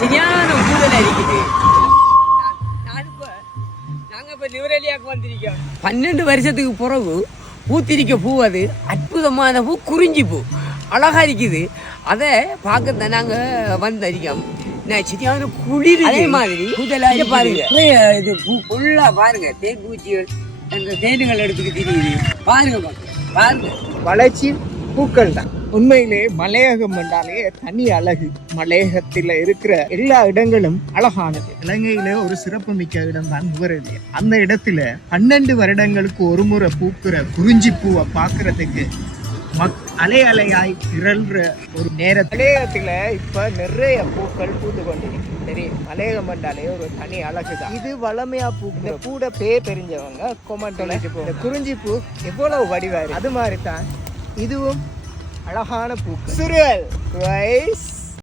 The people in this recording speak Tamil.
சரியான கூதல் இருக்குது. நாங்கள் இப்போ நிவரேலியாவுக்கு வந்திருக்கோம். 12 வருஷத்துக்கு பிறகு பூத்திருக்க பூ, அது அற்புதமான பூ, குறிஞ்சி பூ, அழகா இருக்குது. அதை பார்க்க நாங்கள் வந்திருக்கோம். நான் சரியான குளிர். அதே மாதிரி கூதலாக பாருங்க, இது பூ ஃபுல்லாக பாருங்க, தேன் பூச்சிகள் அந்த தேனுங்கள் எடுத்துக்கு தெரியுது. பாருங்க பாருங்க, வளர்ச்சி பூக்கள் தான். உண்மையிலே மலையகம் என்றாலே தனி அழகு. மலையகத்தில் இருக்கிற எல்லா இடங்களும் அழகானது. இலங்கையில ஒரு சிறப்பு மிக்க இடம் தான் நுவரெலியா. அந்த இடத்துல 12 வருடங்களுக்கு ஒரு முறை பூக்கிற குறிஞ்சி பூவை பார்க்கறதுக்கு அலை அலையாய் திரள்ற ஒரு நேரத்தில் மலையகத்துல இப்ப நிறைய பூக்கள் பூத்து கொண்டிருக்கு. சரி, மலையகம் என்றாலே ஒரு தனி அழகுதான். இது வளமையா பூக்கிற கூட பேர் தெரிஞ்சவங்க கொமெண்ட்ல இந்த குறிஞ்சி பூ எவ்வளவு வடிவாரு, அது மாதிரி தான் இதுவும் அழகான பூ. சுருள்